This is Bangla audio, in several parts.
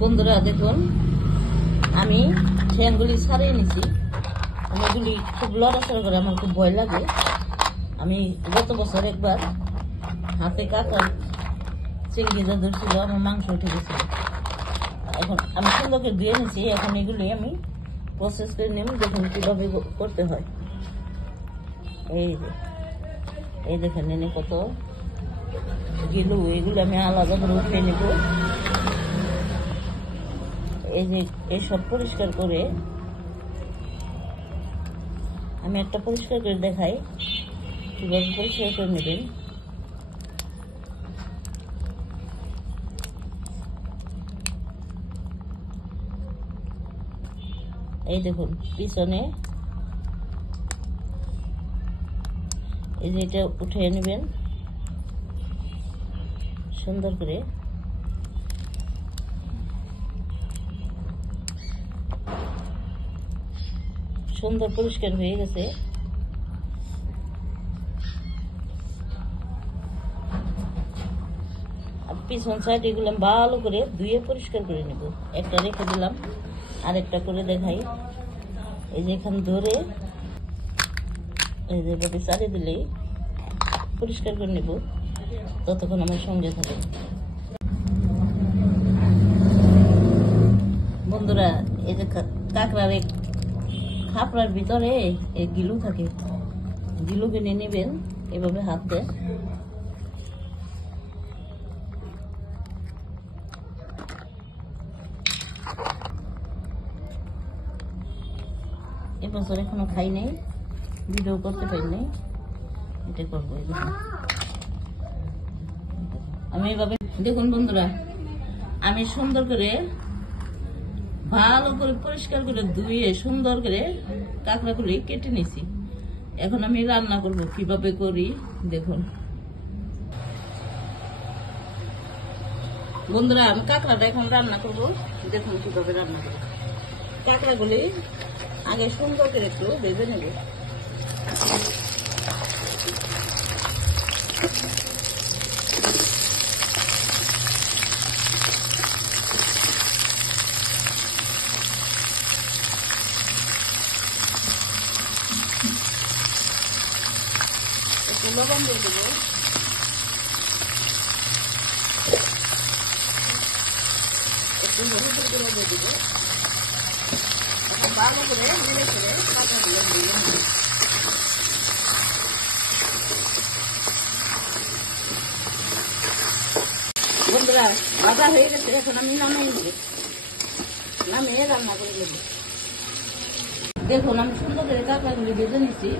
বন্ধুরা দেখুন, আমি ঠ্যাংগুলি ছাড়িয়ে নিছি। এগুলি খুব লড়াচড়া করে, আমার খুব ভয় লাগে। আমি গত বছর একবার হাতে কাটা চিংড়ি যা ধরছিল, আমার মাংস উঠে গেছিল। এখন আমি সুন্দর করে ধুয়ে নিছি। এখন এগুলি আমি প্রসেস করে নেব। দেখুন কিভাবে করতে হয়। এই দেখেন এনে কত গিলু, এগুলো আমি আলাদা করে উঠে নেব। এই যে এইসব পরিষ্কার করে আমি একটা পরিষ্কার করে দেখাই কিভাবে পরিষ্কার করে নেবেন। এই দেখুন পিছনে এই যে এটা উঠে নেবেন সুন্দর করে। সুন্দর পরিষ্কার হয়ে গেছে। আর পিছন সাইড এগুলো ভালো করে ধুয়ে পরিষ্কার করে নেব। একটা রেখে দিলাম, আরেকটা করে দেখাই। এই যে এখানে ধরে এই যেভাবে চালিয়ে দিলেই পরিষ্কার করে নেব। ততক্ষণ আমার সঙ্গে থাকে। বন্ধুরা, এই যে কাঁকড়ার খাপড়ার ভিতরে এই গিলু থাকে, গিলু কিনে নেবেন এভাবে হাতে। এবছর এখনো খাই নাই, ভিডিও করতে পারি নাই, এটা করবো। আমি এভাবে দেখুন বন্ধুরা, আমি সুন্দর করে ভালো করে পরিষ্কার করে ধুয়ে সুন্দর করে কাঁকড়াগুলি কেটে নিছি। এখন আমি রান্না করব। কিভাবে করি দেখুন বন্ধুরা। আমি কাঁকড়াটা এখন রান্না করব। দেখুন কিভাবে রান্না করব। কাঁকড়াগুলি আগে সুন্দর করে একটু ভেজে নেব। একটু লবণ দিয়ে দেবো। একটু হলুদের গুঁড়ো দিয়ে দেবো। এখন ভালো করে মিলে করে কাঁকড়াগুলো দিয়ে নেব। বন্ধুরা, ভাজা হয়ে গেছে। এখন আমি নামিয়ে নেব, নামিয়ে রান্না করে নেব। দেখুন আমি সুন্দর করে কাঁকড়াগুলি ভেজে নিচ্ছি।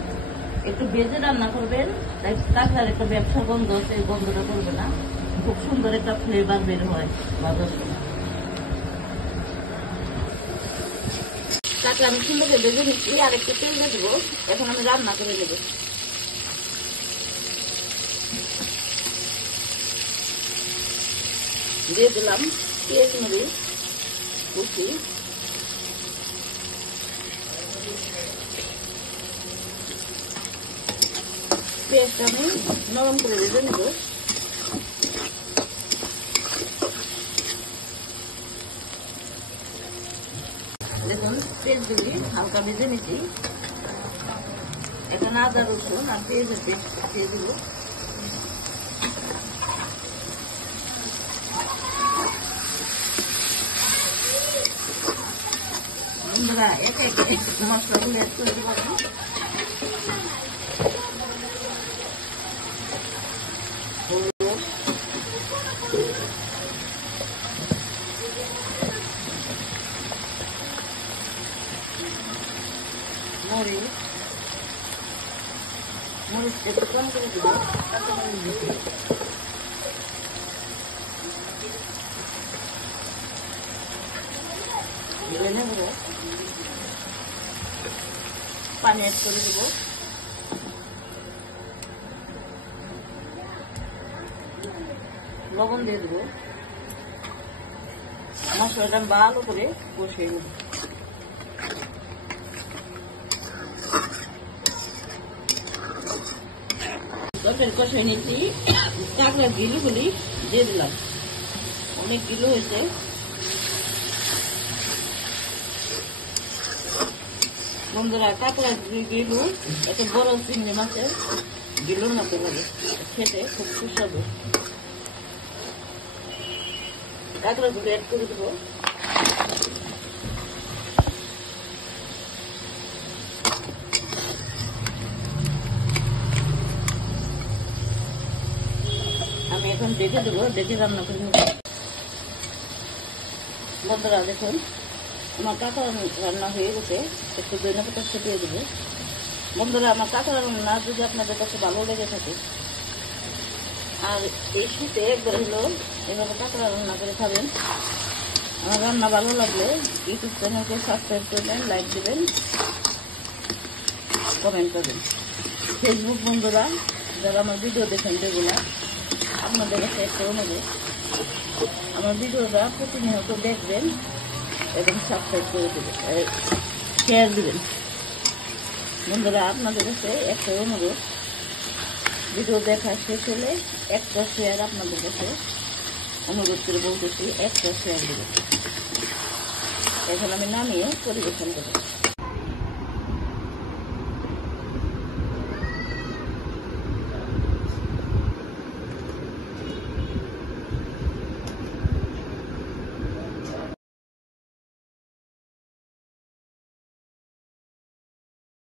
একটু ভেজে রান্না করবেন, তাই কাঁকড়ার একটা ব্যবসা গন্ধ, সেই গন্ধটা করবে না। খুব সুন্দর একটা ফ্লেভার বের হয় ভাজার সময়। কাঁকড়া আমি সুন্দর করে ভেজে নিচ্ছি। আর একটু তেল দিয়ে দেবো। এখন আমি রান্না করে নেব। দিয়ে দিলাম পেঁয়াজ মরিচ কুচি, পেঁয়াজটা আমি নরম করে ভেজে নেব। দেখুন পেঁয়াজগুলি হালকা ভেজে নিচ্ছি। এখন আদা রসুন আর পেঁয়াজের পেস্ট দিয়ে দিব। বন্ধুরা একে একে মশলাগুলো অ্যাড করে দেবো। মরিচ একটু কম করে দেবো। পানি অ্যাড করে দেব। লবণ দিয়ে দেবো। মশলাটা ভালো করে কষিয়ে নেব। তরকারি কষিয়ে নিচ্ছি। কাঁকড়ার গিলুগুলি দিয়ে দিলাম। অনেক গিলু হয়েছে। বন্ধুরা কাঁকড়া গিলু এত বড় চিংড়ি মাছের গিলুর মতো লাগে, খেতে খুব সুস্বাদু। কাঁকড়াগুলো অ্যাড করে দেবো। আমি এখন দেখে দেবো, দেখে রান্না করে নেব। বন্ধুরা দেখুন আমার কাঁকড়া রান্না হয়ে গেছে, একটু ধনে পাতা ছিটিয়ে দেবো। বন্ধুরা আমার কাঁকড়া রান্না যদি আপনাদের কাছে ভালো লেগে থাকে আর এই শীতে একবার হলো এভাবে কাঁকড়া রান্না করে খাবেন। আমার রান্না ভালো লাগলে ইউটিউব চ্যানেলকে সাবস্ক্রাইব করবেন, লাইক দেবেন, কমেন্ট করবেন। ফেসবুক বন্ধুরা যারা আমার ভিডিও দেখেন রেগুলার, আপনাদের কাছে একটা অনুরোধ, আমার ভিডিওটা প্রতিনিয়ত দেখবেন এবং সাবস্ক্রাইব করে দেবেন, শেয়ার দেবেন। বন্ধুরা আপনাদের কাছে একটা অনুরোধ, ভিডিও দেখা শেষ হলে একটা শেয়ার আপনাদের কাছে অনুরোধ করে বলতেছি, একটা শেয়ার দেবেন। এখন আমি নামিয়ে পরিবেশন করব।